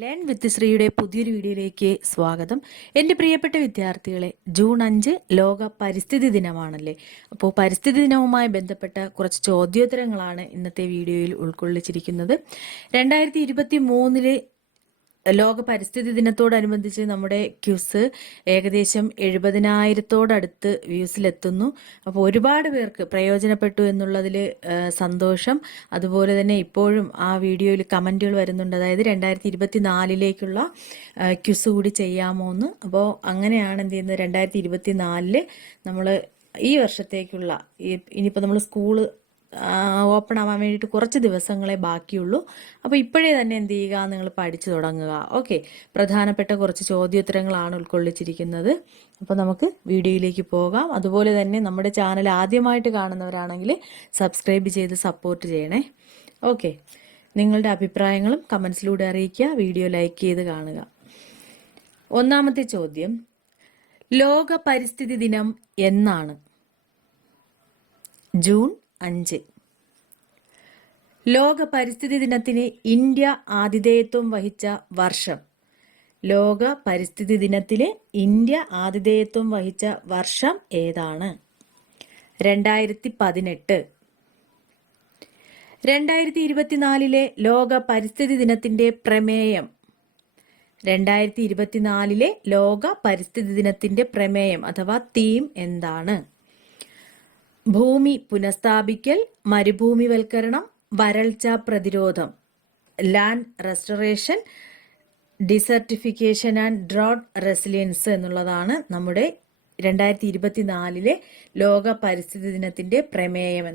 Learn with ശ്രീയുടെ പുതിയൊരു വീഡിയോയിലേക്ക് സ്വാഗതം. എൻ്റെ പ്രിയപ്പെട്ട വിദ്യാർത്ഥികളെ, ജൂൺ 5 ലോക പരിസ്ഥിതി ദിനമാണല്ലേ. അപ്പോൾ പരിസ്ഥിതി ദിനവുമായി ബന്ധപ്പെട്ട കുറച്ച് ചോദ്യോത്തരങ്ങളാണ് ഇന്നത്തെ വീഡിയോയിൽ ഉൾക്കൊള്ളിച്ചിരിക്കുന്നത്. 2023 ലോക പരിസ്ഥിതി ദിനത്തോടനുബന്ധിച്ച് നമ്മുടെ ക്യൂസ് ഏകദേശം 70,000-ഓടടുത്ത് വ്യൂസിലെത്തുന്നു. അപ്പോൾ ഒരുപാട് പേർക്ക് പ്രയോജനപ്പെട്ടു എന്നുള്ളതിൽ സന്തോഷം. അതുപോലെ തന്നെ ഇപ്പോഴും ആ വീഡിയോയിൽ കമൻറ്റുകൾ വരുന്നുണ്ട്, അതായത് 2024 ക്യൂസ് കൂടി ചെയ്യാമോ എന്ന്. അപ്പോൾ അങ്ങനെയാണ് എന്ത് ചെയ്യുന്നത്, 2024 നമ്മൾ ഈ വർഷത്തേക്കുള്ള ഇനിയിപ്പോൾ നമ്മൾ സ്കൂള് ഓപ്പൺ ആവാൻ വേണ്ടിയിട്ട് കുറച്ച് ദിവസങ്ങളെ ബാക്കിയുള്ളൂ. അപ്പോൾ ഇപ്പോഴേ തന്നെ എന്ത് ചെയ്യുക, നിങ്ങൾ പഠിച്ചു തുടങ്ങുക. ഓക്കെ, പ്രധാനപ്പെട്ട കുറച്ച് ചോദ്യോത്തരങ്ങളാണ് ഉൾക്കൊള്ളിച്ചിരിക്കുന്നത്. അപ്പോൾ നമുക്ക് വീഡിയോയിലേക്ക് പോകാം. അതുപോലെ തന്നെ നമ്മുടെ ചാനൽ ആദ്യമായിട്ട് കാണുന്നവരാണെങ്കിൽ സബ്സ്ക്രൈബ് ചെയ്ത് സപ്പോർട്ട് ചെയ്യണേ. ഓക്കെ, നിങ്ങളുടെ അഭിപ്രായങ്ങളും കമൻസിലൂടെ അറിയിക്കുക, വീഡിയോ ലൈക്ക് ചെയ്ത് കാണുക. ഒന്നാമത്തെ ചോദ്യം, ലോക പരിസ്ഥിതി ദിനം എന്നാണ്? ജൂൺ 5. ലോക പരിസ്ഥിതി ദിനത്തിന് ഇന്ത്യ ആതിഥേയത്വം വഹിച്ച വർഷം? ലോക പരിസ്ഥിതി ദിനത്തിന് ഇന്ത്യ ആതിഥേയത്വം വഹിച്ച വർഷം ഏതാണ്? 2018. 2024 ലോക പരിസ്ഥിതി ദിനത്തിന്റെ പ്രമേയം? 2024 ലോക പരിസ്ഥിതി ദിനത്തിന്റെ പ്രമേയം അഥവാ തീം എന്താണ്? ഭൂമി പുനഃസ്ഥാപിക്കൽ, മരുഭൂമിവൽക്കരണം, വരൾച്ച പ്രതിരോധം, land restoration, desertification and drought resilience എന്നുള്ളതാണ് നമ്മുടെ 2024 ലോക പരിസ്ഥിതി ദിനത്തിന്റെ പ്രമേയം.